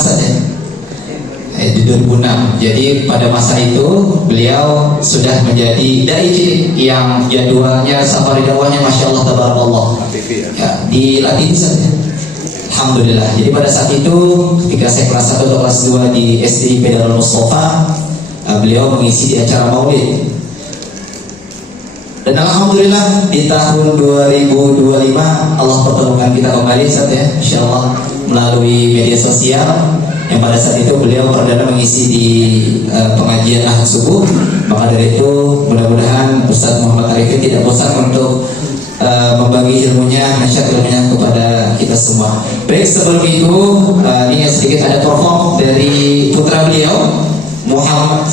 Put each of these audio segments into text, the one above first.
saja. Di 2006. Jadi pada masa itu beliau sudah menjadi dai cilik yang jadwalnya safari dakwahnya masya Allah tabarakallah. Ya, di Latin saja. Alhamdulillah. Jadi pada saat itu ketika saya kelas 1 atau kelas 2 di SDIP Darul Mustafa, beliau mengisi di acara Maulid. Dan alhamdulillah di tahun 2025 Allah pertemukan kita kembali ya, insyaallah melalui media sosial. Yang pada saat itu beliau perdana mengisi di pengajian ahad subuh. Maka dari itu mudah-mudahan Ustaz Muhammad Arifin tidak bosan untuk membagi ilmunya, nasihat ilmunya kepada kita semua. Baik, sebelum itu ini sedikit ada perform dari putra beliau Muhammad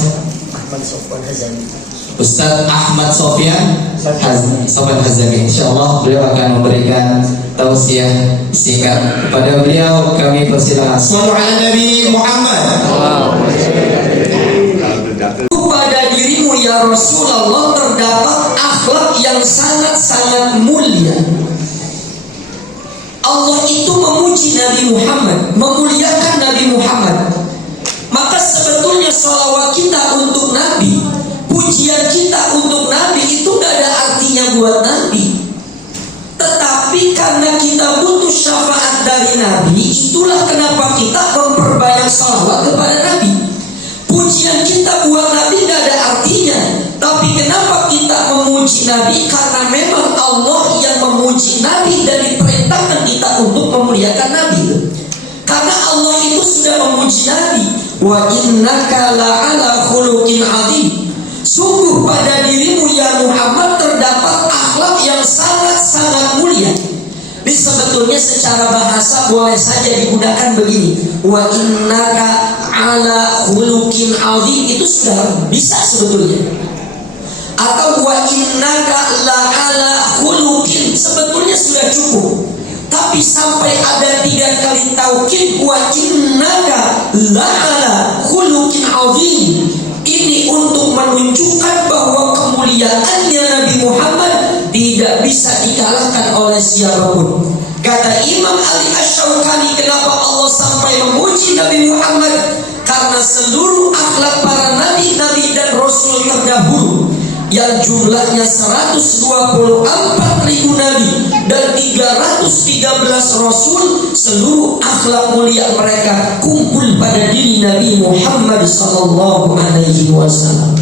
Ustaz Ahmad Sofyan Hazami. Insyaallah beliau akan memberikan tausiah singkat. Kepada beliau kami persilakan. Shallallahu alaihi Nabi Muhammad. Pada dirimu ya Rasulullah terdapat akhlak yang sangat-sangat mulia. Allah itu memuji Nabi Muhammad, memuliakan Nabi Muhammad. Maka sebetulnya sholawat kita untuk Nabi, pujian kita untuk Nabi itu gak ada artinya buat Nabi. Tetapi karena kita butuh syafaat dari Nabi, itulah kenapa kita memperbanyak sholawat kepada Nabi. Pujian kita buat Nabi gak ada artinya. Tapi kenapa kita memuji Nabi? Karena memang Allah yang memuji Nabi dan diperintahkan kita untuk memuliakan Nabi. Karena Allah itu sudah memuji Nabi. Wa innaka la'ala khuluqin azim. Sungguh pada dirimu ya Muhammad terdapat akhlak yang sangat-sangat mulia. Ini sebetulnya secara bahasa boleh saja digunakan begini. Wa innaka ala khuluqin azim, itu sudah bisa sebetulnya. Atau wa innaka la ala khuluqin, sebetulnya sudah cukup. Tapi sampai ada 3 kali taukid wa innaka la ala khuluqin azim. Ini untuk menunjukkan bahwa kemuliaannya Nabi Muhammad tidak bisa dikalahkan oleh siapapun. Kata Imam Ali Asy-Syaukani, kenapa Allah sampai memuji Nabi Muhammad? Karena seluruh akhlak para nabi dan rasul terdahulu yang jumlahnya 124.000 nabi dan 313 rasul, seluruh akhlak mulia mereka kumpul pada diri Nabi Muhammad sallallahu alaihi wasallam.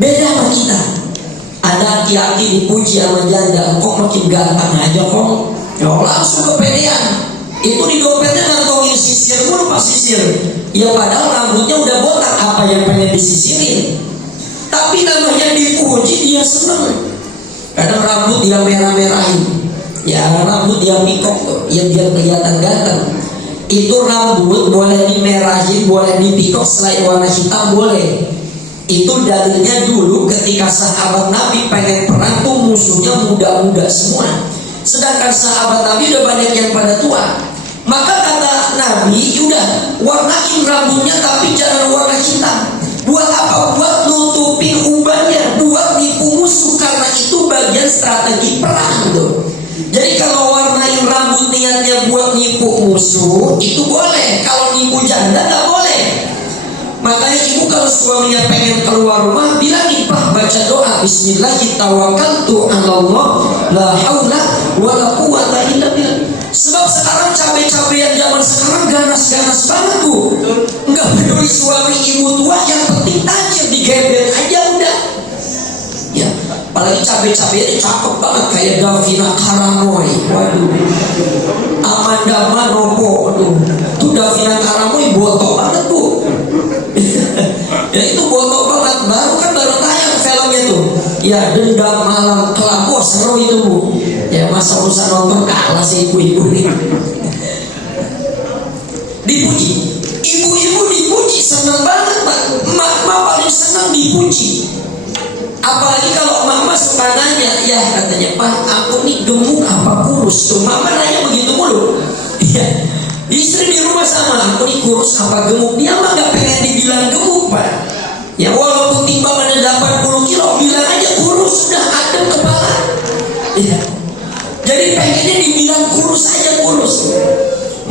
Beda sama kita. Ada hati-hati dipuji sama janda, kok makin ganteng aja kok. Ya langsung kepedean. Itu di dompetnya ngantongin sisir mulu, pas sisir. Ya padahal rambutnya udah botak, apa yang pengen disisirin. Tapi namanya dipuji dia seneng. Kadang rambut dia merah-merahin, ya rambut dia pikok, yang dia kelihatan ganteng. Itu rambut boleh dimerahin, boleh dipikok, selain warna hitam boleh. Itu dalilnya dulu ketika sahabat Nabi pengen perang tuh musuhnya muda-muda semua. Sedangkan sahabat Nabi udah banyak yang pada tua. Maka kata Nabi, udah warnain rambutnya tapi jangan warna hitam. Buat apa? Buat nutupin ubannya, buat nipu musuh, karena itu bagian strategi perang tuh. Jadi kalau warnain rambut niatnya buat nipu musuh, itu boleh. Kalau nipu janda nggak boleh. Makanya ibu kalau suaminya pengen keluar rumah, bilangin, Pak, baca doa Bismillahirrahmanirrahim, la haula wala quwata illa billah. Sebab sekarang cabai-cabai yang zaman sekarang ganas-ganas banget bu. Enggak peduli suami ibu tua, yang penting tajir, digebet aja udah. Ya, apalagi cabai-cabai ini cakep banget kayak Davina Karamoy. Waduh, Amanda Manopo. Waduh, tuh Davina Karamoy botok banget bu. Ya itu botok banget. Baru tayang filmnya tuh. Ya, Dendam Malam Kelabu, seru itu bu. Ya masa urusan nonton kalah sih ibu-ibu nih. Dipuji, ibu-ibu dipuji, seneng banget pak. Emak paling seneng dipuji. Apalagi kalau mama suka nanya, ya katanya, Pak, aku nih gemuk apa kurus? Tuh mama nanya begitu mulu. Ya, istri di rumah sama, aku nih kurus apa gemuk? Dia mah gak pengen dibilang gemuk pak. Ya walaupun timbangannya 80 kilo, bilang aja kurus, sudah adem kepala. Ya. Jadi pengennya dibilang kurus aja kurus.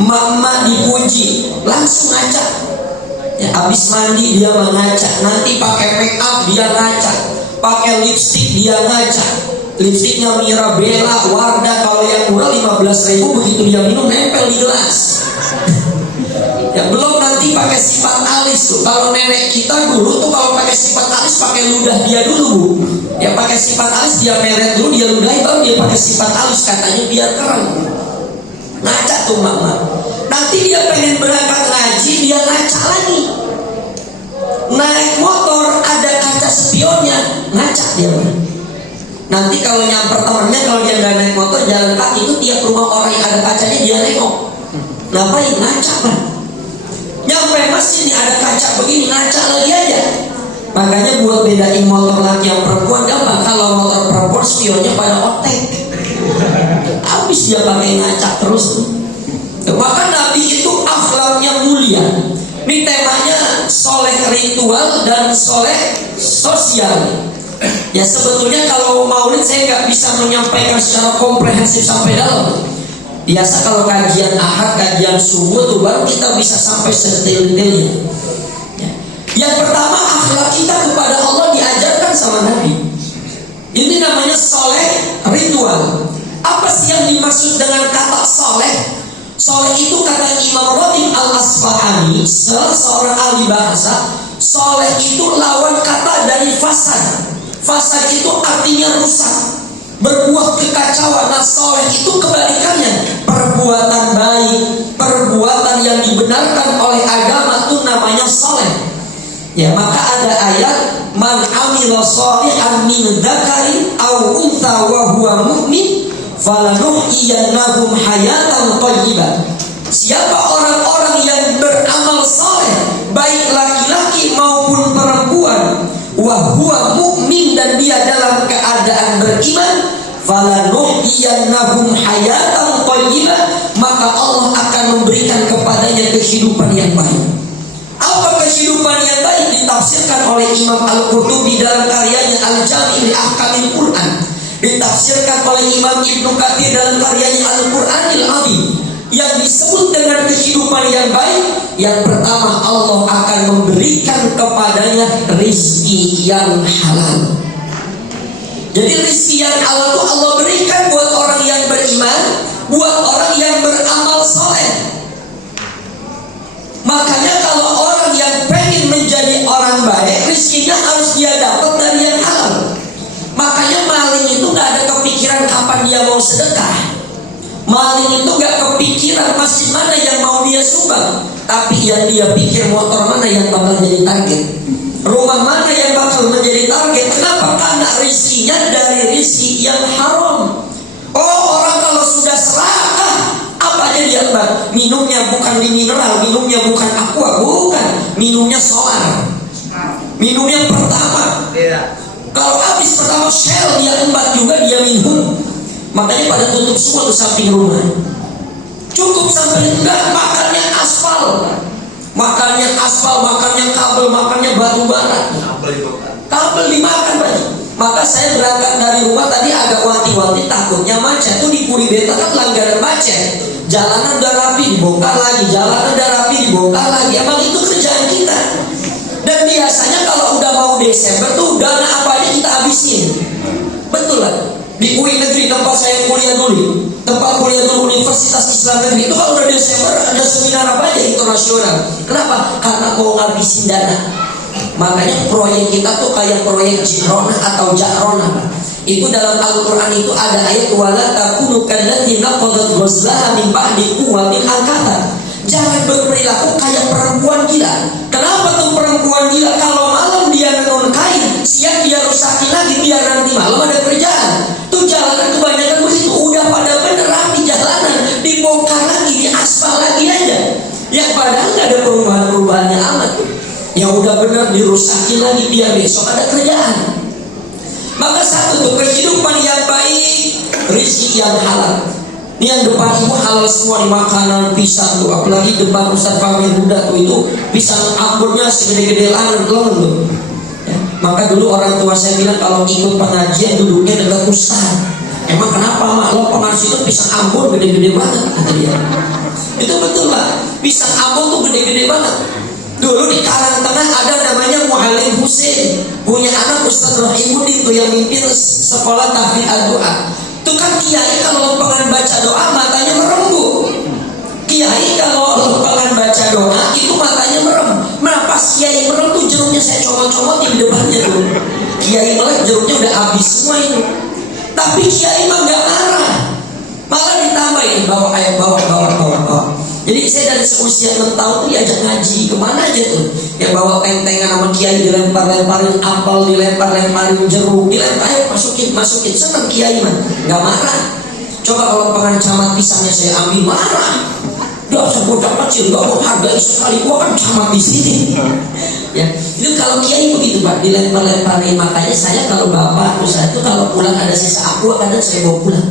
Emak-emak dipuji langsung ngaca. Ya, habis mandi dia mengaca, nanti pakai make up dia ngaca, pakai lipstick dia ngaca. Lipstiknya Mirabella, Wardah, kalau yang murah 15.000, begitu dia minum nempel di gelas. Ya, belum nanti pakai sifat alis tuh. Kalau nenek kita dulu tuh kalau pakai sifat alis pakai ludah dia dulu, Bu. Ya pakai sifat alis dia meret dulu, dia ludahi baru dia pakai sifat alis, katanya biar keren. Ngaca tuh mama. Nanti dia pengen berangkat ngaji, dia ngaca lagi. Naik motor ada kaca spionnya, ngaca dia. Nanti kalau nyamper temennya, kalau dia nggak naik motor jalan kaki itu tiap rumah orang yang ada kacanya dia nengok. Ngapain? Ngaca kan? Nyampe masjid nih ada kaca begini, ngaca lagi aja. Makanya buat bedain motor laki yang perempuan gampang. Kalau motor perempuan spionnya pada otek, habis dia pakai ngaca terus tuh. Maka Nabi itu akhlaknya mulia. Ini temanya soleh ritual dan soleh sosial. Ya sebetulnya kalau maulid saya nggak bisa menyampaikan secara komprehensif sampai dalam. Biasa kalau kajian ahad, kajian subuh tuh baru kita bisa sampai sedetail-detailnya. Ya. Yang pertama akhlak kita kepada Allah diajarkan sama Nabi. Ini namanya soleh ritual. Apa sih yang dimaksud dengan kata soleh? Soleh itu kata Imam Ratib Al-Asfahani, seorang ahli bahasa. Soleh itu lawan kata dari fasad. Fasad itu artinya rusak, berbuat kekacauan. Nah soleh itu kebalikannya, perbuatan baik, perbuatan yang dibenarkan oleh agama itu namanya soleh. Ya maka ada ayat man amila sholihan min dzakarin aw untha wa huwa mu'min falanuhyiyannahum hayatan thayyibah. Siapa orang-orang yang beramal soleh, baik laki-laki maupun perempuan, wahwa mukmin dan dia dalam keadaan beriman, falanuhyiyannahum hayatan thayyibah, maka Allah akan memberikan kepadanya kehidupan yang baik. Apa kehidupan yang baik? Ditafsirkan oleh Imam Al-Qurtubi dalam karyanya Al-Jami' li Ahkamil Quran, ditafsirkan oleh Imam Ibnu Katsir dalam karyanya Al-Qur'anil Azim. Yang disebut dengan kehidupan yang baik, yang pertama Allah akan memberikan kepadanya rizki yang halal. Jadi rizki yang halal itu Allah berikan buat orang yang beriman, buat orang yang beramal soleh. Makanya kalau orang yang pengen menjadi orang baik, rizkinya harus dia dapat dari yang halal. Makanya maling itu gak ada kepikiran kapan dia mau sedekah. Maling itu gak kepikiran masjid mana yang mau dia sumbang, tapi yang dia pikir motor mana yang bakal jadi target, rumah mana yang bakal menjadi target. Kenapa? Karena rizkinya dari rizki yang haram. Oh orang kalau sudah serakah, apa aja dia mbak? Minumnya bukan di mineral, minumnya bukan aqua, bukan, minumnya solar, minumnya pertama. Kalau habis pertama Shell dia embat juga dia minum. Makanya pada tutup semua tuh samping rumah. Cukup sampai enggak, makannya aspal, makannya aspal, makannya kabel, makannya batu bara. Kabel dimakan banyak. Maka saya berangkat dari rumah tadi agak wanti-wanti, takutnya macet. Tuh di Puri Beta kan langganan macet. Jalanan udah rapi dibongkar lagi, jalanan udah rapi dibongkar lagi. Emang itu kerjaan kita. Dan biasanya kalau udah mau Desember tuh dana apa aja kita habisin. Betul lah. Di UI Negeri tempat saya kuliah dulu, tempat kuliah dulu Universitas Islam Negeri itu kalau udah Desember ada seminar apa aja internasional. Kenapa? Karena mau ngabisin dana. Makanya proyek kita tuh kayak proyek Jikrona atau Jakrona. Itu dalam Al-Quran itu ada ayat wala takunu kallati naqadat ghazlaha min ba'di quwwatin ankatha. Jangan berperilaku kayak perempuan gila. Kenapa tuh perempuan gila? Kalau malam dia nenun kain, siang dia rusakin lagi biar nanti malam ada kerjaan. Tuh jalanan kebanyakan begitu, udah pada bener rapi jalanan, dibongkar lagi, diaspal lagi aja. Yang padahal nggak ada perubahan-perubahannya amat. Yang udah bener dirusakin lagi biar besok ada kerjaan. Maka satu tuh kehidupan yang baik, rezeki yang halal. Ini yang depan itu halal semua nih, makanan, pisang tuh. Apalagi depan Ustaz Fahmi Huda tuh itu pisang ambonnya segede-gede langan tuh. Ya. Maka dulu orang tua saya bilang kalau ikut pengajian duduknya dekat Ustaz. Emang kenapa mak? Lo pengajian itu pisang ambon gede-gede banget kata dia. Itu betul Pak. Pisang Ambon tuh gede-gede banget. Dulu di Karangtengah ada namanya Muallim Husain, punya anak Ustadz Rahimuddin tuh yang mimpin sekolah tahfidz al-Qur'an. Itu kan kiai kalau lempengan baca doa matanya merem Bu. Kiai kalau lempengan baca doa itu matanya merem. Nah pas kiai merem tuh jeruknya saya comot-comot di depannya tuh. Kiai melek jeruknya udah habis semua itu. Tapi kiai mah nggak marah, malah ditambahin bawa air, bawa. Jadi saya dari seusia 6 tahun tuh diajak ngaji kemana aja tuh. Yang bawa tentengan sama kiai dilempar-lemparin apel, dilempar-lemparin jeruk, dilempar, masukin. Seneng kiai mah, nggak marah. Coba kalau pengen camat pisangnya saya ambil, marah. Dasar bocah kecil, gak mau hargai sekali, gua kan camat di sini. Ya, itu kalau kiai begitu Pak, dilempar-lemparin. Makanya saya kalau bapak tuh saya tuh kalau pulang ada sisa aqua kadang saya bawa pulang.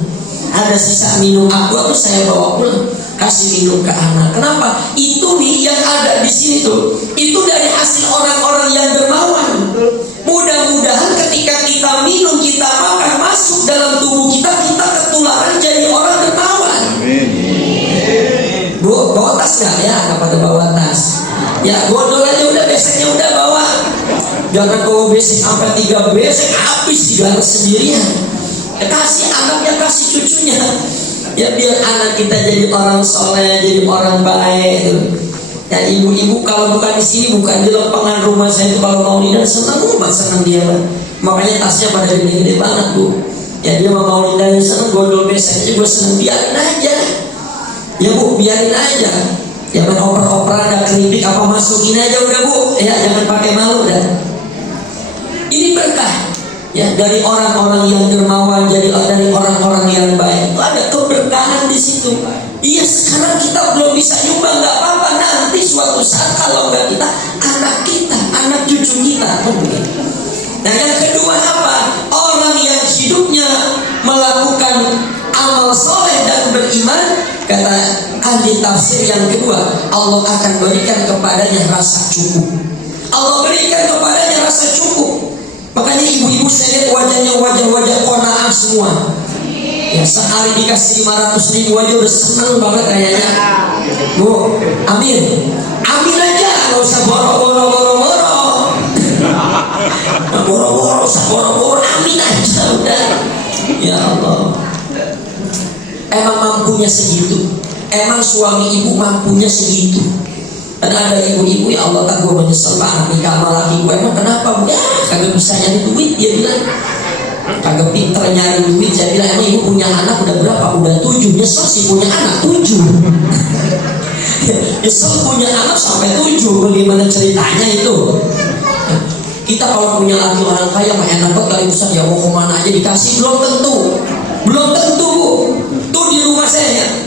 Ada sisa minum aqua tuh saya bawa pulang, kasih minum ke anak. Kenapa? Itu nih yang ada di sini tuh, itu dari hasil orang-orang yang dermawan. Mudah-mudahan ketika kita minum, kita makan, masuk dalam tubuh kita ketularan jadi orang dermawan. Bu, bawa tas nggak ya? Nggak pada bawa tas. Ya, gondol aja udah, beseknya udah bawa. Jangan bawa besek sampai 3 besek habis digaruk sendirian. Ya, kasih anaknya, kasih cucunya. Ya biar anak kita jadi orang soleh, jadi orang baik. Ya ibu-ibu kalau bukan di sini, bukan di lempengan rumah saya itu kalau mau lidah senang dia. Makanya tasnya pada gede-gede banget Bu. Ya dia mau lidahnya senang, gondol beseknya juga senang, biarin aja. Ya Bu, biarin aja. Ya main oper-operan, ada keripik apa masukin aja udah Bu. Ya jangan pakai malu dah. Ini berkah. Ya dari orang-orang yang dermawan, jadi dari orang-orang yang baik. Itu ada keberkahan di situ. Iya sekarang kita belum bisa nyumbang, nggak apa-apa. Nanti suatu saat kalau nggak kita, anak cucu kita. Nah yang kedua apa? Orang yang hidupnya melakukan amal soleh dan beriman, kata ahli tafsir yang kedua, Allah akan berikan kepadanya rasa cukup. Allah berikan kepadanya rasa cukup. Makanya ibu-ibu saya lihat wajahnya wajah-wajah qanaah semua. Ya sehari dikasih 500.000 aja udah seneng banget kayaknya. Bu, amin aja, nggak usah boro-boro. Boro-boro, amin aja udah. Ya Allah. Emang mampunya segitu. Emang suami ibu mampunya segitu. Karena ada ibu-ibu ya Allah tak gue menyesal banget nikah sama laki gue. Emang kenapa Bu? Ya kagak bisa nyari duit, dia bilang. Kagak pinter nyari duit. Saya bilang emang ibu punya anak udah berapa? Udah 7. Nyesel sih punya anak 7. Nyesel punya anak sampai 7. Bagaimana ceritanya itu? Kita kalau punya laki orang kaya mah enak banget kali Ustaz, ya mau kemana aja dikasih. Belum tentu Bu. Tuh di rumah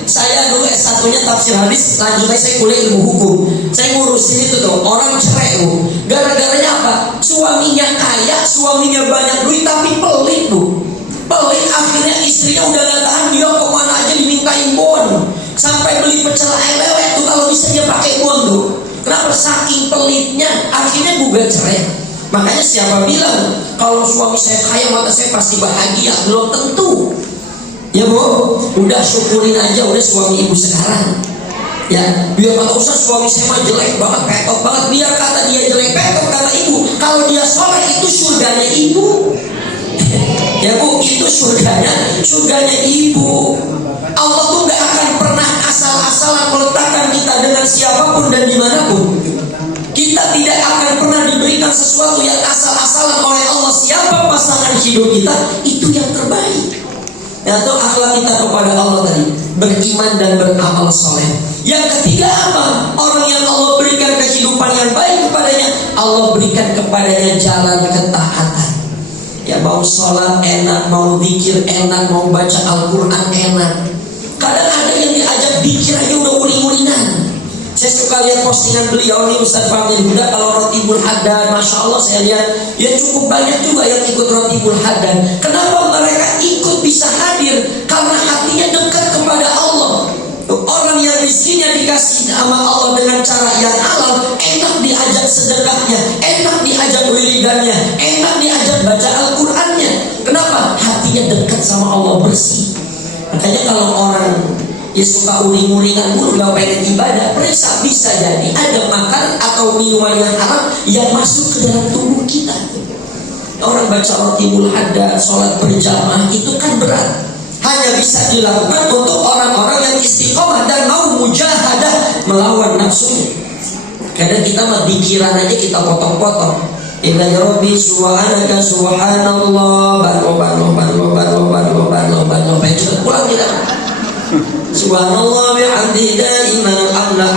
saya dulu S1-nya tafsir hadis, lanjutnya saya kuliah ilmu hukum. Saya ngurusin itu tuh, orang cerai Bu. Gara-garanya apa? Suaminya kaya, suaminya banyak duit tapi pelit Bu. Pelit, akhirnya istrinya udah gak tahan, dia kemana aja dimintain bon. Sampai beli pecel ayam lele tuh kalau bisa dia pakai bon tuh. Kenapa? Saking pelitnya, akhirnya gugat cerai. Makanya siapa bilang kalau suami saya kaya maka saya pasti bahagia? Belum tentu. Ya Bu, udah syukurin aja udah suami ibu sekarang. Ya, biar kata usah suami saya mah jelek banget, petot banget. Biar kata dia jelek petot kata ibu, kalau dia soleh itu surganya ibu. Ya Bu, itu surganya ibu. Allah tuh gak akan pernah asal-asalan meletakkan kita dengan siapapun dan dimanapun. Kita tidak akan pernah diberikan sesuatu yang asal-asalan oleh Allah. Siapa pasangan hidup kita, itu yang terbaik. Yaitu akhlak kita kepada Allah tadi, beriman dan beramal soleh. Yang ketiga apa? Orang yang Allah berikan kehidupan yang baik kepadanya, Allah berikan kepadanya jalan ketaatan. Ya mau sholat enak, mau zikir enak, mau baca Al-Quran enak. Kadang ada yang diajak zikir aja udah uring-uringan. Saya suka lihat postingan beliau nih Ustaz Fahmi Huda kalau Rotibul Haddad, Masya Allah saya lihat ya cukup banyak juga yang ikut Rotibul Haddad. Kenapa mereka ikut bisa hadir? Karena hatinya dekat kepada Allah. Orang yang rezekinya dikasih sama Allah dengan cara yang halal, enak diajak sedekahnya, enak diajak wiridannya, enak diajak baca Al-Qurannya. Kenapa? Hatinya dekat sama Allah, bersih. Makanya kalau orang dia suka uring-uringan mulu, gak pengen ibadah, periksa, bisa jadi ada makanan atau minuman yang haram yang masuk ke dalam tubuh kita. Orang baca rotibul haddad, sholat berjamaah itu kan berat, hanya bisa dilakukan untuk orang-orang yang istiqomah dan mau mujahadah melawan nafsunya. Kadang kita mah pikiran aja kita potong-potong. Inna ya Rabbi subhanaka subhanallah, kita pulang kita. Subhanallah bihamdihi daiman hamdan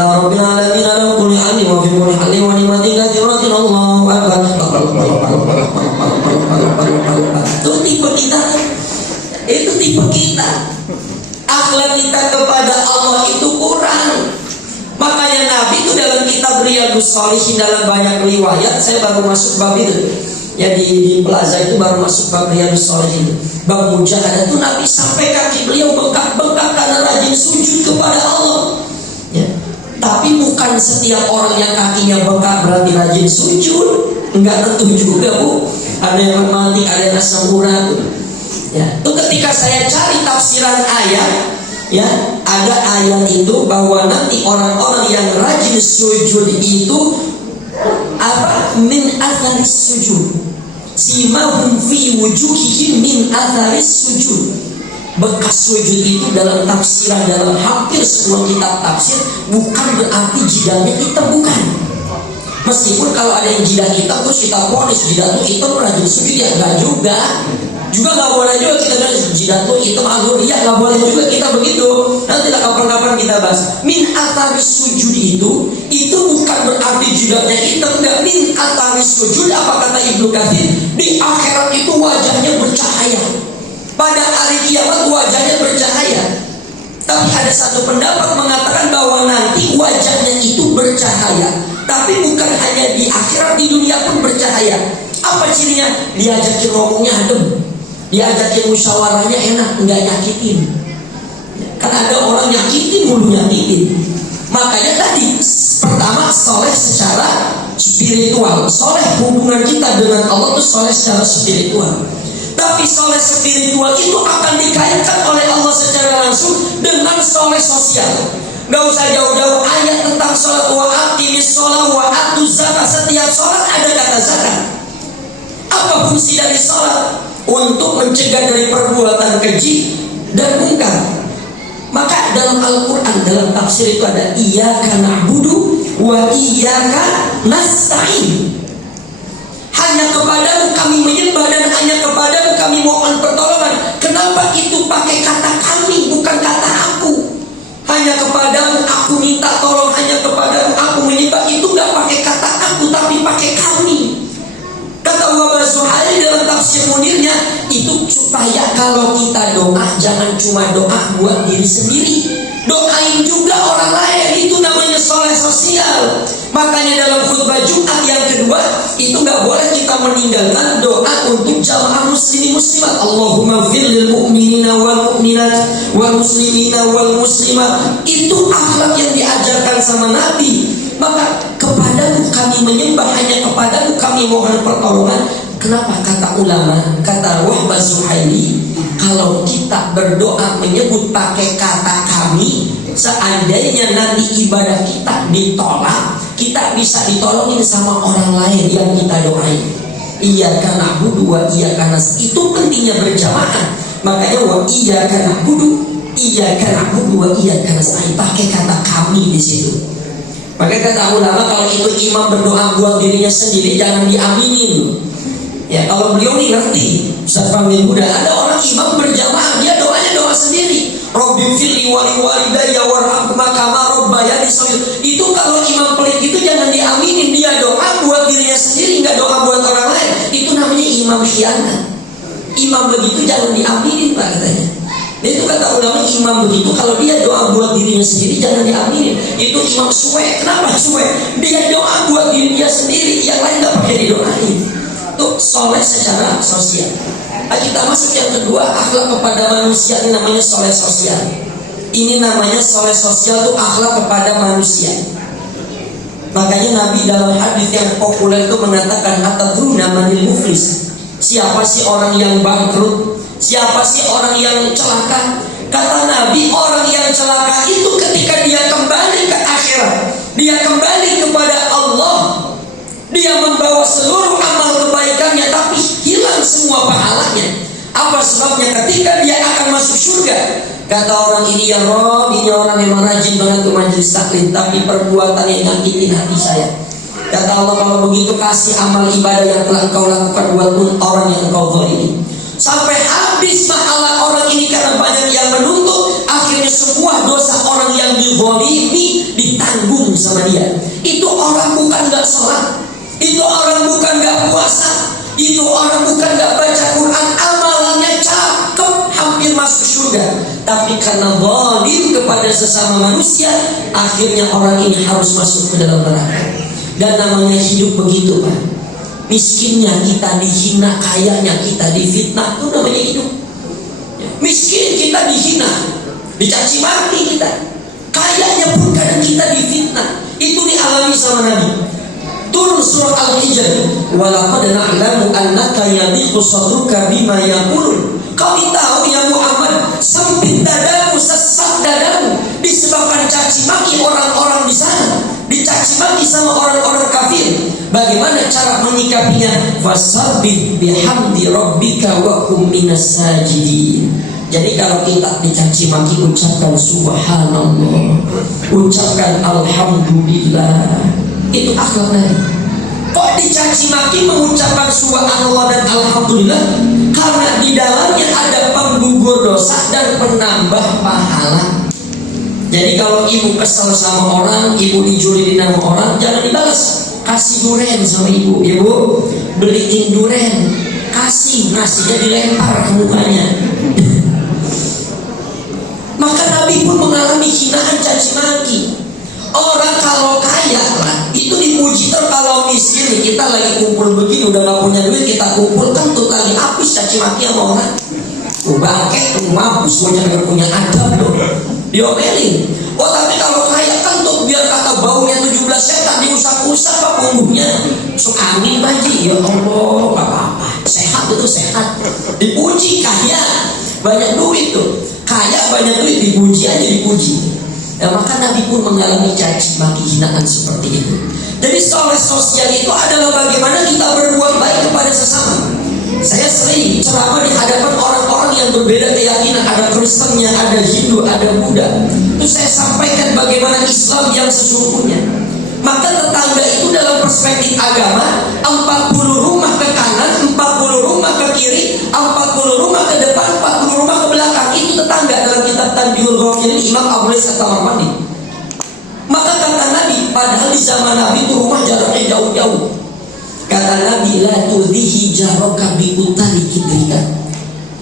rabbil alamin ala kulli halin wa fi kulli halin wa ni'matin katsiratin Allahu akbar. Itu tipe kita. Itu tipe kita. Akhlak kita kepada Allah itu kurang. Makanya Nabi itu dalam kitab Riyadhus Shalihin dalam banyak riwayat, saya baru masuk bab itu. Ya di plaza itu baru masuk bab Riyadhus Shalihin. Bab mujahadah itu Nabi sampai kaki beliau bengkak-bengkak karena rajin sujud kepada Allah. Ya. Tapi bukan setiap orang yang kakinya bengkak berarti rajin sujud. Enggak tentu juga, Bu. Ada yang mati, ada yang asam urat. Ya, itu ketika saya cari tafsiran ayat, ya, ada ayat itu bahwa nanti orang-orang yang rajin sujud itu apa? Min atharis sujud. Simahum fi wujuhihim min atharis sujud. Bekas sujud itu dalam tafsiran, dalam hampir semua kitab tafsir, bukan berarti jidahnya hitam, bukan. Meskipun kalau ada yang jidah hitam terus kita ponis jidah itu hitam rajin sujud, ya enggak juga. Juga nggak boleh juga kita bilang jidat tuh hitam alur, ya nggak boleh juga kita begitu. Nanti lah kapan-kapan kita bahas. Min ataris sujud itu bukan berarti jidatnya hitam. Enggak, min ataris sujud apa kata Ibnu Katsir, di akhirat itu wajahnya bercahaya. Pada hari kiamat wajahnya bercahaya. Tapi ada satu pendapat mengatakan bahwa nanti wajahnya itu bercahaya, tapi bukan hanya di akhirat, di dunia pun bercahaya. Apa cirinya? Diajakin ngomongnya adem, diajakin musyawarahnya enak, nggak nyakitin. Kan ada orang nyakitin mulu nyakitin. Makanya tadi pertama soleh secara spiritual, soleh hubungan kita dengan Allah itu soleh secara spiritual. Tapi soleh spiritual itu akan dikaitkan oleh Allah secara langsung dengan soleh sosial. Gak usah jauh-jauh ayat tentang sholat, wa aqimis sholat wa atuz zakat. Setiap sholat ada kata zakat. Apa fungsi dari sholat? Untuk mencegah dari perbuatan keji dan mungkar. Maka dalam Al-Quran, dalam tafsir itu ada iyyaka na'budu wa iyyaka nasta'in. Hanya kepadamu kami menyembah dan hanya kepadamu kami mohon pertolongan. Kenapa itu pakai kata kami, bukan kata aku? Hanya kepadamu aku minta tolong, hanya kepadamu aku menyembah. Itu gak pakai kata aku, tapi pakai kami. Kata Wahab Zuhaili dalam tafsir Munirnya, itu supaya kalau kita doa jangan cuma doa buat diri sendiri, doain juga orang lain. Itu namanya soleh sosial. Makanya dalam khutbah Jumat yang kedua itu nggak boleh kita meninggalkan doa untuk jamaah muslimin muslimat. Allahumma fir lil mu'minina wal mu'minat wal muslimina wal muslimat. Itu akhlak yang diajarkan sama Nabi. Maka kepadamu kami menyembah, hanya kepadamu kami mohon pertolongan. Kenapa kata ulama, kata Wahab Zuhaili, kalau kita berdoa menyebut pakai kata kami, seandainya nanti ibadah kita ditolak, kita bisa ditolongin sama orang lain yang kita doain. Iyyaka na'budu wa iyyaka nasta'in. Itu pentingnya berjamaah. Makanya wa iyyaka na'budu wa iyyaka nasta'in, pakai kata kami di situ. Makanya kata ulama, kalau itu imam berdoa buat dirinya sendiri jangan diaminin. Ya, kalau beliau nih ngerti, Ustaz Fahmi Buddha, ada orang imam berjamaah, dia doanya doa sendiri. Rabbi firli wali walidayya warhamhuma kama rabbayani shaghira. Itu kalau imam pelit itu jangan diaminin, dia doa buat dirinya sendiri, nggak doa buat orang lain. Itu namanya imam khianat. Imam begitu jangan diaminin, Pak, katanya. Nah, itu kata ulama, imam begitu kalau dia doa buat dirinya sendiri jangan diaminin. Itu imam suwe. Kenapa suwe? Dia doa buat dirinya sendiri, yang lain nggak pakai didoain. Itu soleh secara sosial. Nah, kita masuk yang kedua, akhlak kepada manusia. Ini namanya soleh sosial. Ini namanya soleh sosial itu akhlak kepada manusia. Makanya Nabi dalam hadis yang populer itu mengatakan, atadruna manil muflis. Siapa sih orang yang bangkrut? Siapa sih orang yang celaka? Kata Nabi, orang yang celaka itu ketika dia kembali ke akhirat, dia kembali kepada Allah, dia membawa seluruh amal kebaikannya, tapi hilang semua pahalanya. Apa sebabnya? Ketika dia akan masuk surga, kata orang ini, ya Rob, ini orang yang rajin banget ke majelis taklim, tapi perbuatannya nyakitin hati saya. Kata Allah, kalau begitu kasih amal ibadah yang telah engkau lakukan buat orang yang engkau zalimi. Sampai habis pahala orang ini karena banyak yang menuntut, akhirnya semua dosa orang yang dizalimi ditanggung sama dia. Itu orang bukan gak sholat, itu orang bukan gak puasa, itu orang bukan gak baca Quran, amalannya cakep, hampir masuk surga, tapi karena zalim kepada sesama manusia, akhirnya orang ini harus masuk ke dalam neraka. Dan namanya hidup begitu, Pak. Miskinnya kita dihina, kayanya kita difitnah, itu namanya hidup. Miskin kita dihina, dicaci maki kita, kayanya pun kadang kita difitnah. Itu dialami sama Nabi. Turun surah Al-Hijr, walaqad na'lamu annaka yadhiqu sadruka bima yaqulun. Kami tahu ya Muhammad, sempit dadamu, sesak dadamu disebabkan caci maki orang-orang di sana, dicaci maki sama orang-orang kafir. Bagaimana cara menyikapinya? Fasabbih bihamdi rabbika wa kum minas sajidin. Jadi kalau kita dicaci maki, ucapkan subhanallah, ucapkan alhamdulillah. Itu akhlak Nabi. Kok dicaci maki mengucapkan subhanallah dan alhamdulillah? Karena di dalamnya ada penggugur dosa dan penambah pahala. Jadi kalau ibu kesel sama orang, ibu dijulitin sama orang, jangan dibalas. Kasih duren sama ibu, ya bu, beliin duren, kasih, nasinya dilempar ke mukanya. Maka Nabi pun mengalami hinaan, caci maki. Orang kalau kaya lah, itu dipuji. Kalau miskin, kita lagi kumpul begini, udah gak punya duit, kita kumpulkan tuh lagi habis caci maki sama orang. Bangke tuh mampus, gue jangan punya adab loh, diomelin. Oh tapi kalau kaya kan tuh biar kata baunya 17 setan, diusap-usap pak punggungnya, masuk angin baji. Ya Allah, gak apa-apa, sehat itu sehat. Dipuji kaya, banyak duit tuh, kaya banyak duit, dipuji aja dipuji. Ya, maka Nabi pun mengalami caci maki, hinaan seperti itu. Jadi soleh sosial itu adalah bagaimana kita berbuat baik kepada sesama. Saya sering ceramah di hadapan orang-orang yang berbeda keyakinan, ada Kristennya, ada Hindu, ada Buddha. Itu saya sampaikan bagaimana Islam yang sesungguhnya. Maka tetangga itu dalam perspektif agama, 40 rumah ke kanan, 40 rumah ke kiri, 40 rumah ke depan, 40 rumah ke belakang. Itu tetangga dalam kitab Tanbihul Ghafilin Imam Abu Rais At-Tawarmani. Maka kata Nabi, padahal di zaman Nabi itu rumah jaraknya jauh-jauh. Kata Nabi, la tudhihi jaraka bi utari kibrika.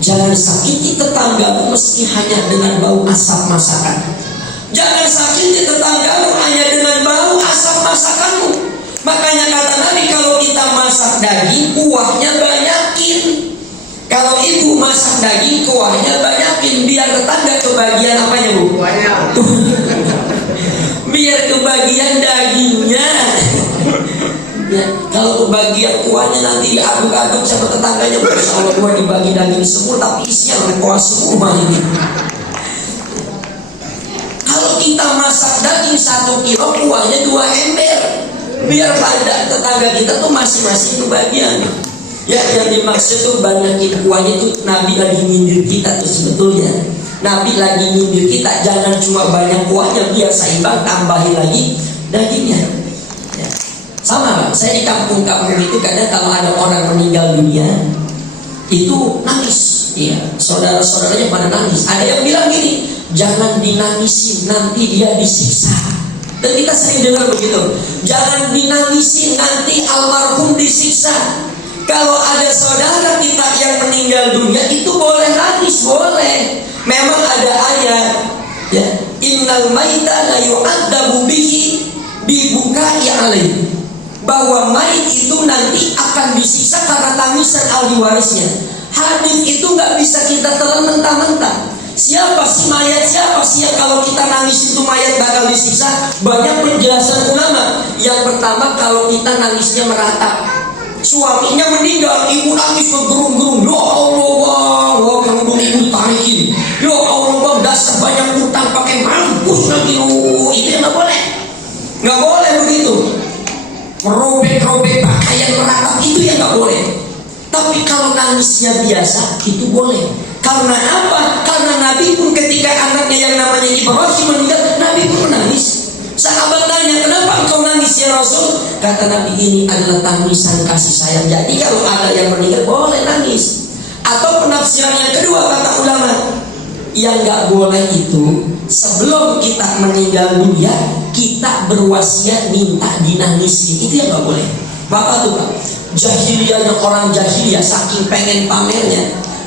Jangan sakiti tetanggamu meski hanya dengan bau asap masakan. Jangan sakiti tetanggamu hanya dengan bau asap masakanmu. Makanya kata Nabi, kalau kita masak daging, kuahnya banyakin. Kalau ibu masak daging, kuahnya banyakin, biar tetangga kebagian apanya bu? Biar kebagian dagingnya. Ya, kalau kebagian kuahnya nanti diaduk-aduk sama tetangganya, kalau kuah dibagi daging semua tapi isinya kuah semua ini. Kalau kita masak daging 1 kilo, kuahnya 2 ember, biar pada tetangga kita tuh masing-masing kebagian. Ya, yang dimaksud tuh banyakin kuahnya tuh Nabi lagi nyindir kita tuh sebetulnya. Nabi lagi nyindir kita, jangan cuma banyak kuahnya, biar seimbang, tambahin lagi dagingnya. Ya. Sama Pak, saya di kampung-kampung itu kadang kalau ada orang meninggal dunia itu nangis. Iya, saudara-saudaranya pada nangis. Ada yang bilang gini, jangan dinangisin, nanti dia disiksa. Dan kita sering dengar begitu, jangan dinangisin, nanti almarhum disiksa. Kalau ada saudara kita yang meninggal dunia, itu boleh nangis, boleh. Memang ada ayat, ya, innal maita la yu'adzabu bihi bibukai alaih, bahwa mayit itu nanti akan disiksa karena tangisan ahli warisnya. Hadis itu nggak bisa kita telan mentah-mentah. Siapa sih mayat, siapa sih yang kalau kita nangis itu mayat bakal disiksa? Banyak penjelasan ulama. Yang pertama, kalau kita nangisnya meratap, suaminya meninggal, ibu nangis bergerung-gerung, ya Allah, ibu tarikin. Ya Allah bang, dasar banyak utang pakai mampus nanti lu. Itu nggak boleh. Nggak boleh begitu. Merobek-robek pakaian meratap itu yang nggak boleh. Tapi kalau nangisnya biasa itu boleh. Karena apa? Karena Nabi pun ketika anaknya yang namanya Ibrahim meninggal, Nabi pun menangis. Sahabat tanya, kenapa engkau nangis ya Rasul? Kata Nabi, ini adalah tangisan kasih sayang. Jadi kalau ada yang meninggal boleh nangis. Atau penafsiran yang kedua kata ulama, yang nggak boleh itu sebelum kita meninggal dunia kita berwasiat minta dinangisi. Itu yang nggak boleh. Bapak tuh Pak, jahiliyahnya orang jahiliyah saking pengen pamernya,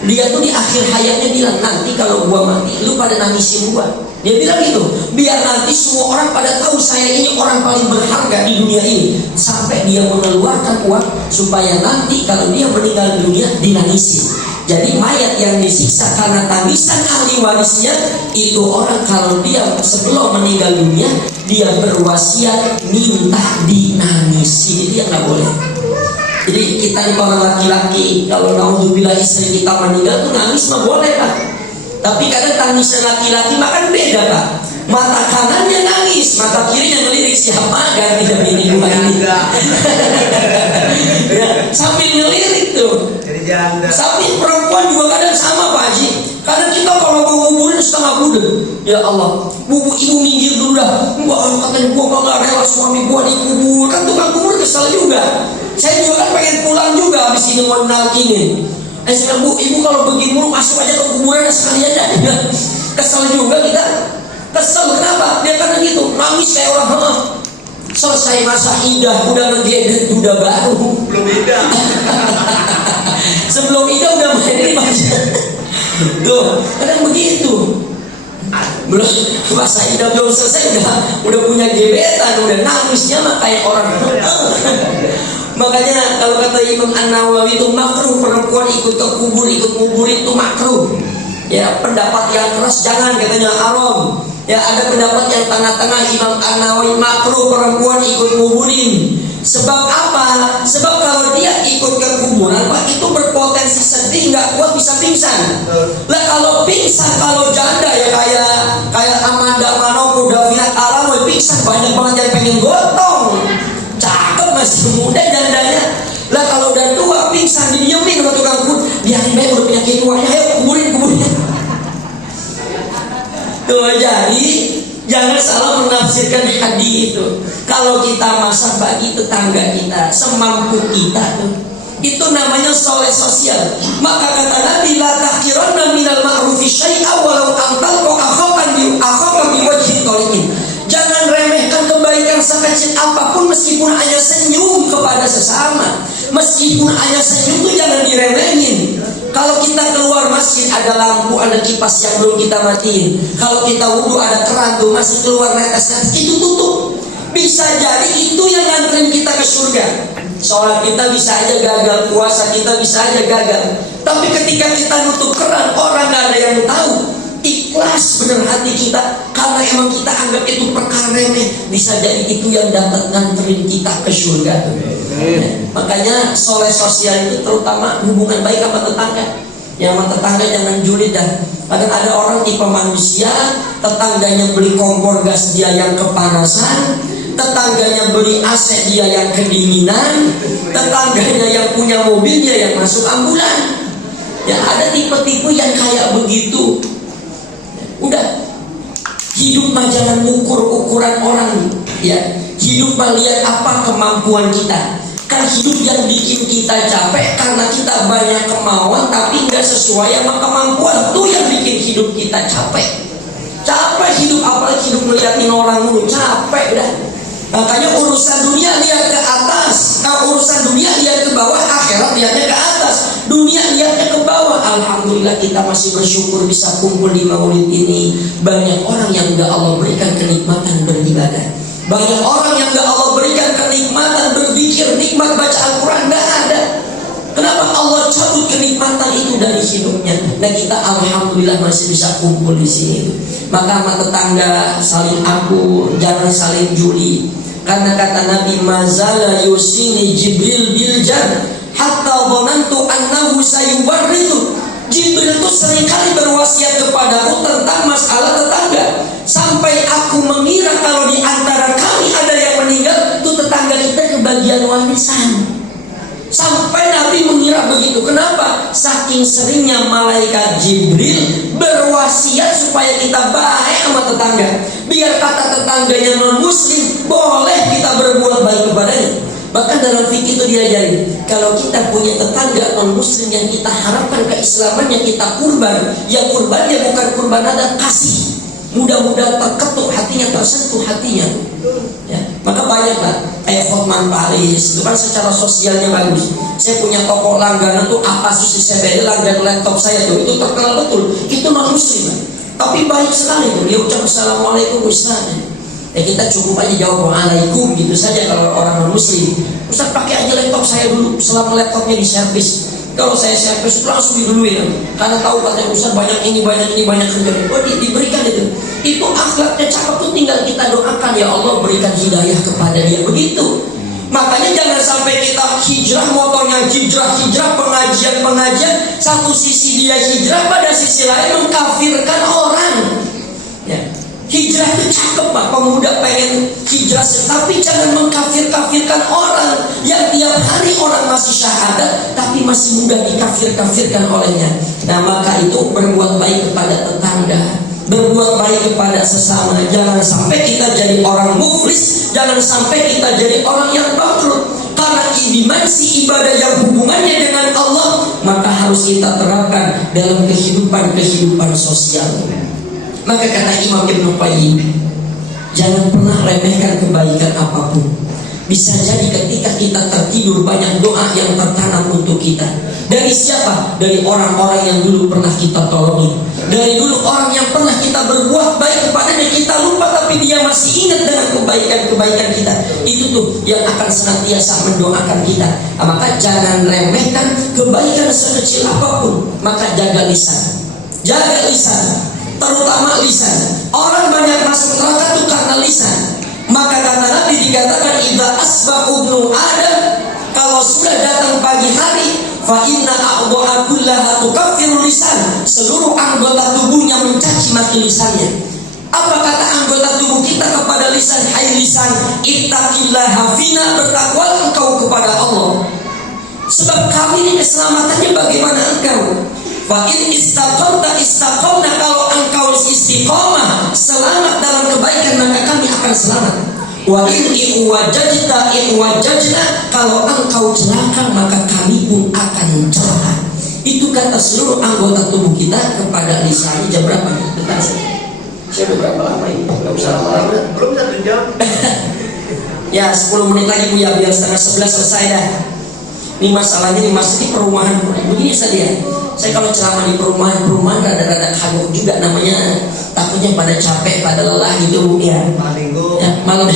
dia tuh di akhir hayatnya bilang, nanti kalau gua mati lu pada nangisin gua. Dia bilang gitu, biar nanti semua orang pada tahu saya ini orang paling berharga di dunia ini. Sampai dia mengeluarkan uang supaya nanti kalau dia meninggal dunia dinangisi. Jadi mayat yang disiksa karena tangisan ahli warisnya itu orang kalau dia sebelum meninggal dunia dia berwasiat minta dinangisi. Itu yang nggak boleh. Jadi kita ini para laki-laki kalau naudzubillah istri kita meninggal tuh nangis mah boleh Pak. Tapi kadang tangisan laki-laki makan beda Pak. Mata kanannya nangis, mata kirinya ngelirik siapa ganti demi ini gua ini. Ya, sambil ngelirik tuh. Sampai perempuan juga kadang sama Pak Haji. Kadang kita kalau mau nguburin setengah budek. Ya Allah, ibu minggir dulu dah. Wah, katanya gua nggak rela suami gua dikubur. Kan tukang kubur kesel juga. Saya juga kan pengen pulang juga habis ini mau nalkinin. Saya bilang, ibu kalau begini mulu masuk aja ke kuburan sekalian dah. Kesel juga kita. Kesel kenapa? Dia kan gitu, nangis kayak orang selesai masa indah, udah ngegedet, udah baru. Belum indah. Sebelum indah udah main aja. Tuh, kadang begitu. Belum masa indah belum selesai udah punya gebetan, udah nangisnya mah kayak orang. Makanya kalau kata Imam An-Nawawi itu makruh perempuan ikut ke kubur, ikut nguburin itu makruh. Ya, pendapat yang keras jangan, katanya haram. Ya, ada pendapat yang tengah-tengah, Imam An-Nawawi makruh perempuan ikut nguburin. Sebab apa? Sebab kalau dia ikut ke kuburan Pak, itu berpotensi sedih, nggak kuat bisa pingsan. Lah kalau pingsan, kalau janda ya kayak Amanda Manopo, Davina Alamoy pingsan, banyak banget yang pengen gotong. Cakep masih muda jandanya. Lah kalau udah tua pingsan didiemin sama tukang kubur, biarin baik udah penyakit tuanya, ayo kuburin. Tuh, jadi jangan salah menafsirkan hadis itu. Kalau kita masak bagi tetangga kita semampu kita tuh, itu namanya soleh sosial. Maka kata Nabi, la tahqiranna minal ma'rufi syai'a walau antal akhaka bi wajhin thaliqin. Jangan remehkan kebaikan sekecil apapun meskipun hanya senyum kepada sesama. Meskipun hanya senyum itu jangan diremehin. Kalau kita keluar masjid ada lampu, ada kipas yang belum kita matiin. Kalau kita wudhu ada keran tuh masih keluar netes-netes, itu tutup. Bisa jadi itu yang nganterin kita ke surga. Sholat kita bisa aja gagal, puasa kita bisa aja gagal. Tapi ketika kita nutup keran, orang gak ada yang tahu. Ikhlas bener hati kita, karena emang kita anggap itu perkara remeh. Bisa jadi itu yang dapat nganterin kita ke surga tuh. Makanya soleh sosial itu terutama hubungan baik sama tetangga. Yang sama tetangga jangan julid dah. Kadang ada orang tipe manusia, tetangganya beli kompor gas dia yang kepanasan, tetangganya beli AC dia yang kedinginan, tetangganya yang punya mobil dia yang masuk ambulan. Ya ada tipe-tipe yang kayak begitu. Udah, hidup mah jangan ukur ukuran orang, ya. Hidup mah lihat apa kemampuan kita. Kan hidup yang bikin kita capek karena kita banyak kemauan tapi nggak sesuai sama kemampuan. Tuh yang bikin hidup kita capek. Capek hidup, apalagi hidup ngeliatin orang mulu, capek udah. Makanya urusan dunia lihat ke atas, urusan dunia lihat ke bawah, akhirat lihatnya ke atas, dunia lihatnya ke bawah. Alhamdulillah kita masih bersyukur bisa kumpul di maulid ini. Banyak orang yang gak Allah berikan kenikmatan beribadah. Banyak orang yang gak Allah berikan kenikmatan berzikir, nikmat baca Al-Quran, gak ada. Kenapa Allah cabut kenikmatan itu dari hidupnya? Nah kita alhamdulillah masih bisa kumpul di sini. Maka sama tetangga saling akur, jangan saling juli. Karena kata Nabi, mazala yusini Jibril biljan hatta dhanantu annahu sayubarritu. Jibril itu seringkali berwasiat kepadaku tentang masalah tetangga. Sampai aku mengira kalau di antara kami ada yang meninggal, itu tetangga kita kebagian warisan. Sampai Nabi mengira begitu. Kenapa? Saking seringnya malaikat Jibril berwasiat supaya kita baik sama tetangga. Biar kata tetangganya non muslim, boleh kita berbuat baik kepadanya. Bahkan dalam fikih itu diajarin, kalau kita punya tetangga non muslim yang kita harapkan keislamannya, kita kurban. Yang kurbannya bukan kurban ada kasih, mudah-mudahan terketuk hatinya, tersentuh hatinya. Ya, maka banyaklah kayak Hotman Paris itu kan secara sosialnya bagus. Saya punya toko langganan tuh apa susi CBD, langganan laptop saya tuh itu terkenal betul. Itu non muslim, tapi baik sekali tuh. Dia ucap assalamualaikum Ustaz. Ya kita cukup aja jawab waalaikum gitu saja kalau orang non muslim. Ustaz pakai aja laptop saya dulu selama laptopnya diservis. Kalau saya servis itu langsung diduluin, karena tahu katanya Ustaz banyak ini kerjaan. Oh diberikan itu. Itu akhlaknya cakep tuh, tinggal kita doakan ya Allah berikan hidayah kepada dia begitu. Makanya jangan sampai kita hijrah, motornya hijrah, pengajian. Satu sisi dia hijrah, pada sisi lain mengkafirkan orang. Ya. Hijrah itu cakep Pak, pemuda pengen hijrah, tapi jangan mengkafir-kafirkan orang yang tiap hari orang masih syahadat tapi masih mudah dikafir-kafirkan olehnya. Nah maka itu berbuat baik kepada tetangga, berbuat baik kepada sesama. Jangan sampai kita jadi orang muflis, jangan sampai kita jadi orang yang bangkrut. Karena dimensi ibadah yang hubungannya dengan Allah, maka harus kita terapkan dalam kehidupan sosial. Maka kata Imam Ibn Qayyim, jangan pernah remehkan kebaikan apapun. Bisa jadi ketika kita tertidur banyak doa yang tertanam untuk kita. Dari siapa? Dari orang-orang yang dulu pernah kita tolongi. Dari dulu orang yang pernah kita berbuat baik kepadanya, kita lupa tapi dia masih ingat dengan kebaikan kita. Itu tuh yang akan senantiasa mendoakan kita. Nah, maka jangan remehkan kebaikan sekecil apapun. Maka jaga lisan. Jaga lisan. Terutama lisan. Orang banyak masuk neraka itu karena lisan. Maka kata Nabi dikatakan idza asbahu ibnu Adam, kalau sudah datang pagi hari, fa inna a'dha'a kullaha tukaffiru lisan. Seluruh anggota tubuhnya mencaci maki lisannya. Apa kata anggota tubuh kita kepada lisan? Hai lisan, ittaqillaha fina, bertakwalah engkau kepada Allah. Sebab kami ini keselamatannya bagaimana engkau? Fa in istaqamta istaqamna, kalau engkau istiqomah selamat dalam kebaikan maka kami akan selamat. Wa in iwajajna, kalau engkau celaka maka kami pun akan celaka. Itu kata seluruh anggota tubuh kita kepada lisan. Jam berapa? Bentar saya udah berapa lama ini? Gak usah lama-lama. Belum 1 jam. Ya 10 menit lagi Bu ya, biar 10:30 selesai dah. Ini masalahnya di masjid perumahan begini saja. Saya kalau ceramah di perumahan rada-rada kagok juga namanya. Takutnya pada capek, pada lelah gitu ya. Ya malam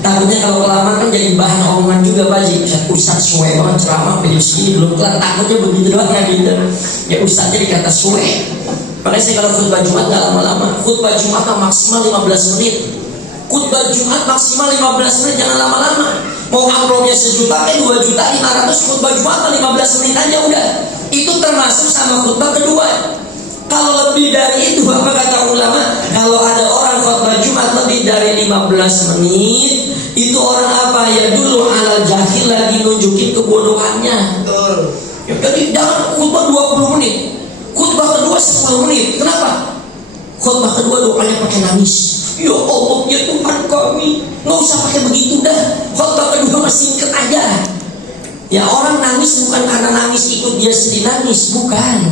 takutnya kalau kelamaan kan jadi bahan omongan juga Pak Ji. Ustaz suwe banget ceramah video sini belum kelar, takutnya begitu doang ya gitu. Ya Ustaznya dikata suwe. Makanya saya kalau khutbah Jumat nggak lama-lama. Khutbah Jumat maksimal 15 menit. Khutbah Jumat maksimal 15 menit, jangan lama-lama. Mau amplopnya 1 juta, 2.500.000, khutbah Jumat 15 menit aja udah. Itu termasuk sama khutbah kedua. Kalau lebih dari itu, apa kata ulama? Kalau ada orang khutbah Jumat lebih dari 15 menit, itu orang apa? Ya dulu alal jahil lagi nunjukin kebodohannya. Ya, jadi jangan khutbah 20 menit. Khutbah kedua 10 menit. Kenapa? Khutbah kedua doanya pakai nangis. Ya Allah ya Tuhan kami, nggak usah pakai begitu dah. Khutbah kedua masih singkat aja. Ya orang nangis bukan karena nangis ikut dia sedih nangis, bukan.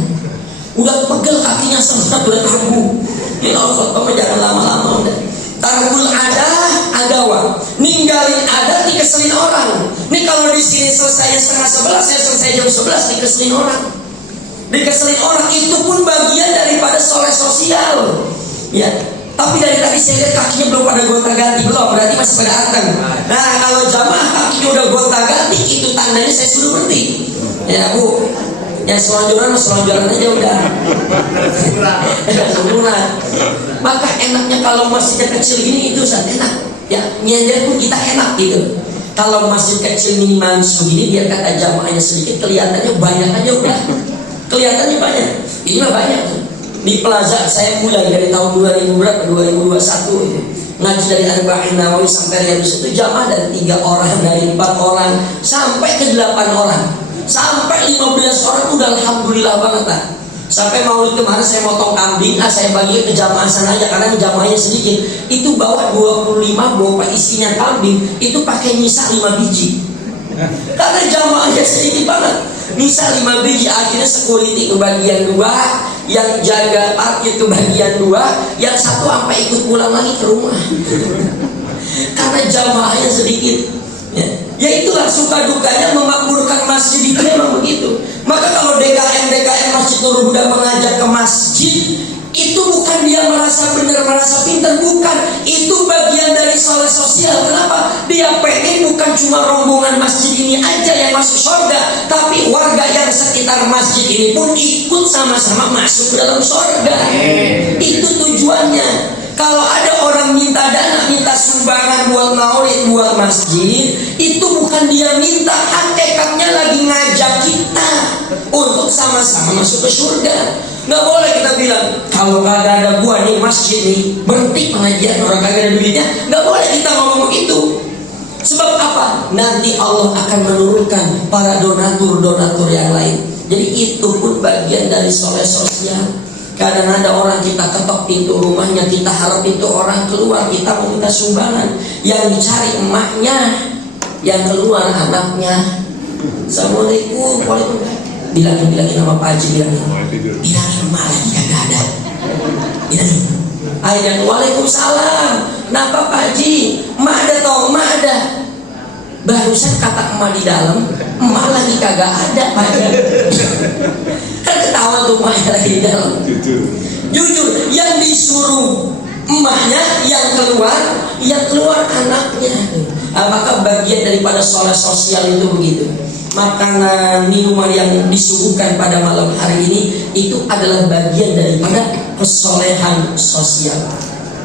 Udah pegel kakinya sempat bertarbu. Ya Allah khutbah jangan lama-lama udah. Tarkul adawa, ninggalin adat dikeselin orang. Nih kalau di sini selesai 10:30, saya selesai jam 11 dikeselin orang. Dikeselin orang itu pun bagian daripada soleh sosial. Ya. Tapi dari tadi saya lihat kakinya belum pada gonta-ganti, belum, berarti masih pada anteng. Nah kalau jamaah kakinya udah gonta-ganti, itu tandanya saya suruh berhenti. Ya Bu, ya selonjoran aja udah. Sempurna. Maka enaknya kalau masjidnya kecil gini itu sangat enak. Ya nyender pun kita enak gitu. Kalau masjid kecil minimalis begini, biar kata jamaahnya sedikit, kelihatannya banyak aja udah. Kelihatannya banyak. Ini mah banyak tuh. Di Plaza saya mulai dari tahun 2000 berapa? 2021 itu. Ngaji dari Arba'in Nawawi sampai Riyadhus itu jamaah dari 3 orang, dari 4 orang sampai ke 8 orang. Sampai 15 orang udah alhamdulillah banget lah. Sampai maulid kemarin saya motong kambing, saya bagi ke jamaah sana aja karena jamaahnya sedikit. Itu bawa 25 bawa isinya kambing, itu pakai nyisa 5 biji. Karena jamaahnya sedikit banget. Nyisa 5 biji, akhirnya security ke bagian 2, yang jaga parkir ke bagian 2, yang satu sampai ikut pulang lagi ke rumah. Karena jamaahnya sedikit. Ya itulah suka dukanya memakmurkan masjid itu memang begitu. Maka kalau DKM Masjid Nurul Huda mengajak ke masjid, itu bukan dia merasa benar, merasa pintar, bukan. Itu bagian dari soleh sosial. Kenapa? Dia pengen bukan cuma rombongan masjid ini aja yang masuk surga, tapi warga yang sekitar masjid ini pun ikut sama-sama masuk dalam surga. Itu tujuannya. Kalau ada orang minta dana, minta sumbangan buat maulid, buat masjid, itu bukan dia minta, hakikatnya lagi ngajak kita untuk sama-sama masuk ke surga. Nggak boleh kita bilang, kalau kagak ada gua nih masjid nih, berhenti pengajian, orang kagak ada duitnya. Nggak boleh kita ngomong begitu. Sebab apa? Nanti Allah akan menurunkan para donatur-donatur yang lain. Jadi itu pun bagian dari soleh sosial. Kadang ada orang kita ketok pintu rumahnya, kita harap itu orang keluar, kita meminta sumbangan. Yang dicari emaknya, yang keluar anaknya. Assalamualaikum, waalaikumsalam. Bilangin sama Pak Haji, bilangin emak lagi kagak ada. Bilangin. Ayah, waalaikumsalam. Kenapa Pak Haji? Emak ada toh, emak ada. Barusan kata emak di dalam, emak lagi kagak ada Pak Haji. Kan ketawa tuh emaknya lagi di dalam. Jujur, yang disuruh emaknya, yang keluar anaknya. Maka bagian daripada soleh sosial itu begitu. Makanan, minuman yang disuguhkan pada malam hari ini itu adalah bagian daripada kesolehan sosial.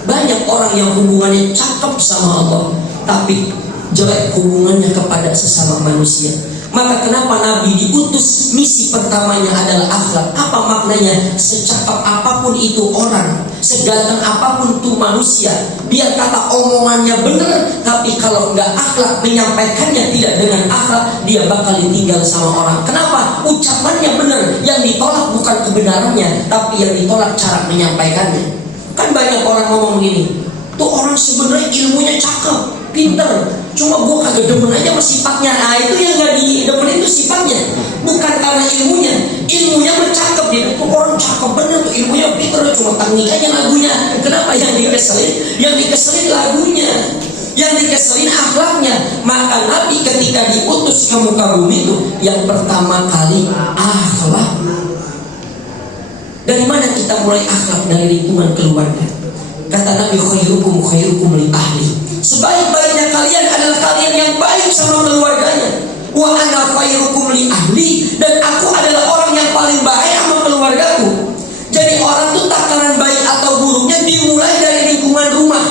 Banyak orang yang hubungannya cakep sama Allah, tapi jelek hubungannya kepada sesama manusia. Maka kenapa Nabi diutus, misi pertamanya adalah akhlak. Apa maknanya? Secakap apapun itu orang, seganteng apapun itu manusia, biar kata omongannya benar, tapi kalau enggak akhlak, menyampaikannya tidak dengan akhlak, dia bakal ditinggal sama orang. Kenapa? Ucapannya benar, yang ditolak bukan kebenarannya, tapi yang ditolak cara menyampaikannya. Kan banyak orang ngomong gini, tuh orang sebenarnya ilmunya cakep, pinter, cuma gue kagak demen aja sama sifatnya. Nah itu yang gak didemenin tuh sifatnya, bukan karena ilmunya bercakep. Dia tuh orang cakep bener tuh, ilmunya pinter, cuma teknik aja lagunya. Kenapa? Yang dikeselin lagunya, yang dikeselin akhlaknya. Maka Nabi ketika diutus ke muka bumi itu, yang pertama kali akhlak. Dari mana kita mulai akhlak? Dari lingkungan keluarga. Kata Nabi, khairukum li ahli. Sebaik-baiknya kalian adalah kalian yang baik sama keluarganya. Wa ana khairukum li ahli, dan aku adalah orang yang paling baik sama keluargaku. Jadi orang tuh takaran baik atau buruknya dimulai dari lingkungan rumah,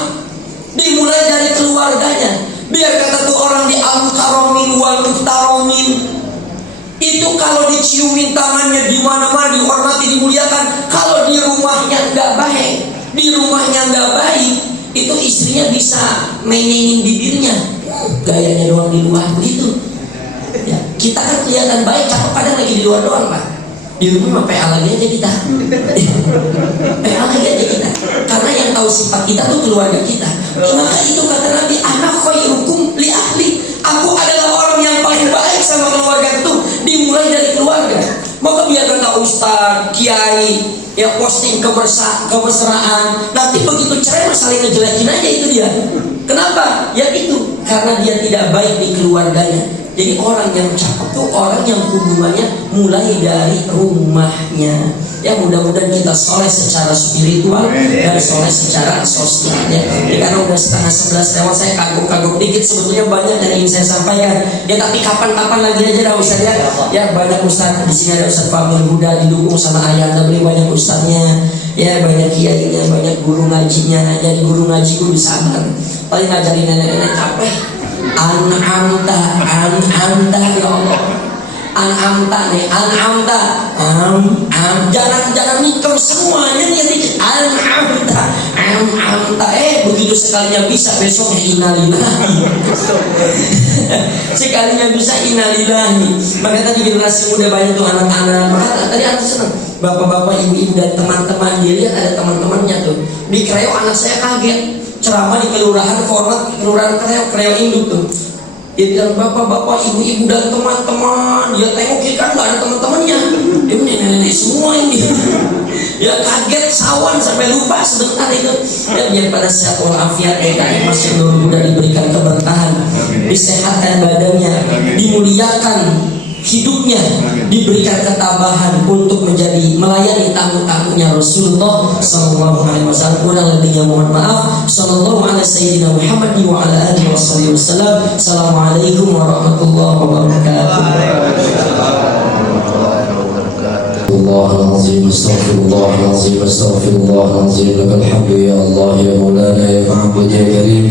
dimulai dari keluarganya. Biar kata tuh orang di al-karomin wal muhtaromin, itu kalau diciumin tangannya di mana-mana, dihormati, dimuliakan. Kalau di rumahnya nggak baik, itu istrinya bisa mainin bibirnya, gayanya doang di luar begitu. Ya, kita kan kelihatan baik, cakep, kadang lagi di luar doang Pak. Di rumah mah PA lagi aja kita. PA lagi aja kita. Karena yang tahu sifat kita tuh keluarga kita. Maka itu kata Nabi, ana khairukum li ahli. Aku adalah orang yang paling baik sama keluarga itu, dimulai dari keluarga. Maka biar kata ustaz, kiai, ya posting kemesraan, nanti begitu cerai saling ngejelekin aja, itu dia. Kenapa? Ya itu karena dia tidak baik di keluarganya. Jadi orang yang cakep tuh orang yang hubungannya mulai dari rumahnya. Ya mudah-mudahan kita soleh secara spiritual dan soleh secara sosial. Ya, karena udah 10:30 lewat, saya kagok-kagok dikit. Sebetulnya banyak yang ingin saya sampaikan. Ya tapi kapan-kapan lagi aja dah Ustaz ya. Ya banyak Ustaz di sini, ada Ustaz Fahmi Huda didukung sama ayah, ada beli banyak ustaznya. Ya banyak kiainya, banyak guru ngajinya. Jadi guru ngaji kudu sabar. Paling ngajarin nenek-nenek capek. Anta ya Allah. An'amta nih, an'amta, jangan nikam semuanya nih, an'amta, begitu sekalinya bisa besoknya innalillahi. Sekalinya bisa innalillahi. Maka tadi generasi muda banyak tuh anak-anak. Maka tadi anak senang, bapak-bapak, ibu-ibu dan teman-teman. Dia lihat ada teman-temannya tuh di Kreo. Anak saya kaget, ceramah di kelurahan Format, kelurahan Kreo induk tuh. Dia bilang, bapak-bapak, ibu-ibu dan teman-teman. Dia tengok kan nggak ada teman-temannya. Dia nenek-nenek semua ini. Ya kaget, sawan sampai lupa sebentar itu. Ya biar pada sehat walafiat, masih muda diberikan keberkahan, disehatkan badannya, dimuliakan hidupnya, diberikan ketabahan untuk menjadi melayani tamu-tamunya Rasulullah sallallahu alaihi wasallam. Kurang lebihnya mohon maaf. Sallallahu ala sayyidina Muhammad wa ala alihi wasallam. Assalamualaikum warahmatullahi wabarakatuh. الله العظيم استغفر الله العظيم استغفر الله العظيم لك الحمد يا الله يا مولانا يا معبود يا كريم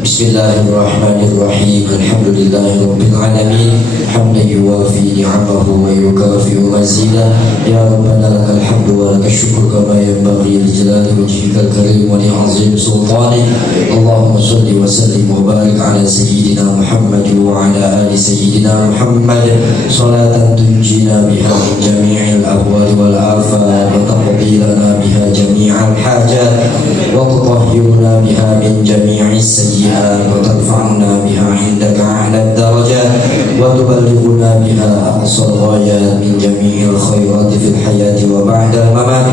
بسم الله الرحمن الرحيم الحمد لله رب العالمين حمدا يوافي نعمه ويكافئ مزيدا يا ربنا لك الحمد ولك الشكر كما ينبغي لجلال وجهك الكريم ولعظيم سلطانك اللهم صل وسلم وبارك على سيدنا محمد وعلى ال سيدنا محمد صلاة تنجينا بها من جميع الأهوال والآفات وتقضي لنا بها جميع الحاجات وتطهرنا بها من جميع السيئات وترفعنا بها عندك أعلى الدرجات وتبلغنا بها أقصى الغايات من جميع الخيرات في الحياة وبعد الممات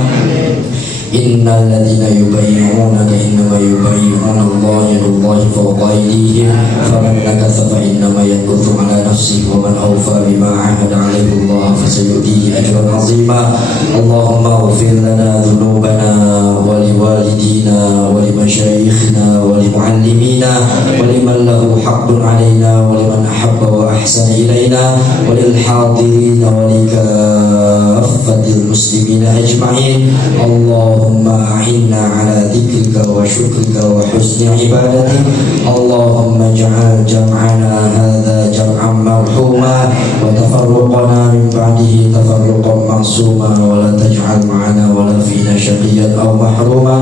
إن الذين يبايعونك إنما يبايعون الله يد الله فوق أيديهم فمن نكث فإنما ينكث على نفسه ومن أوفى بما عاهد عليه الله فسيؤتيه أجرا عظيما اللهم اغفر لنا ذنوبنا ولوالدينا ولمشايخنا ولمعلمينا ولمن له حق علينا ولمن أحب وأحسن إلينا وللحاضرين ولكافة المسلمين أجمعين اللهم أعنا على ذكرك وشكرك وحسن عبادتك اللهم اجعل جمعنا هذا جمعا مرحوما وتفرقنا من بعده تفرقا معصوما ولا تجعل معنا ولا فينا شقيا أو محروما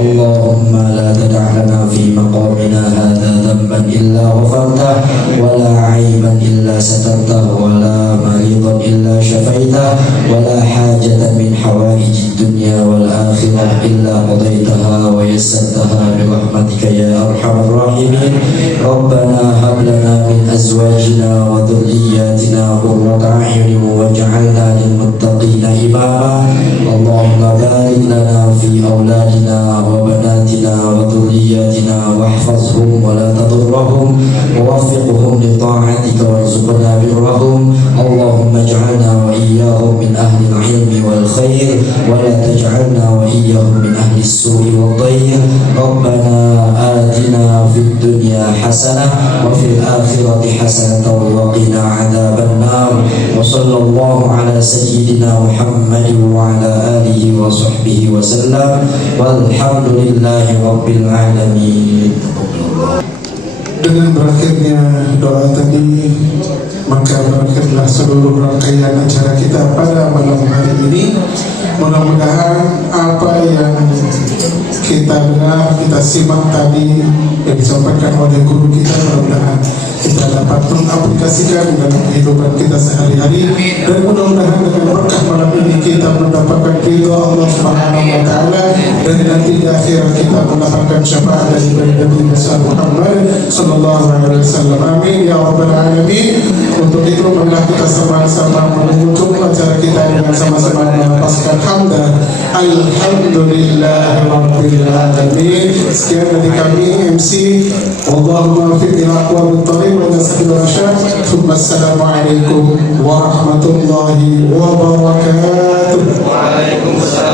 اللهم لا تدع لنا في مقامنا هذا ذنبا إلا غفرته ولا عيبا إلا سترته ولا مريضا إلا شفيته ولا حاجة من حوائج الدنيا والآخرة إلا قضيتها ويسرتها برحمتك يا أرحم الراحمين ربنا هب لنا من أزواجنا وذرياتنا قرة أعين واجعلنا للمتقين إماما اللهم بارك لنا في أولادنا وبناتنا وذرياتنا واحفظهم ولا تضرهم ووفقهم لطاعتك وارزقنا برهم اللهم اجعلنا وإياهم من أهل العلم والخير ولا تجعلنا وإياهم من أهل السوء والضير ربنا آتنا في الدنيا حسنة وفي الآخرة حسنة وقنا عذاب النار وصلى الله على سيدنا محمد وعلى آله وصحبه وسلم والحمد لله رب العالمين. Dengan berakhirnya doa tadi, maka berakhirlah seluruh rangkaian acara kita pada malam hari ini. Mudah-mudahan apa yang kita dengar, kita simak tadi yang disampaikan oleh guru kita, mudah-mudahan kita dapat mengaplikasikan dalam kehidupan kita sehari-hari, dan mudah-mudahan dengan berkah malam ini kita mendapatkan ridha Allah Subhanahu wa taala, dan nanti di akhirat kita mendapatkan syafaat dari Nabi besar Muhammad sallallahu alaihi wasallam. Amin ya rabbal alamin. Untuk itu marilah kita sama-sama menutup acara kita dengan sama-sama melafazkan hamdah alhamdulillah rabbil alamin. Sekian dari kami MC. Allahumma fi aqwamit thariq wa nasbil rasyad. Assalamualaikum warahmatullahi wabarakatuh. Waalaikumsalam.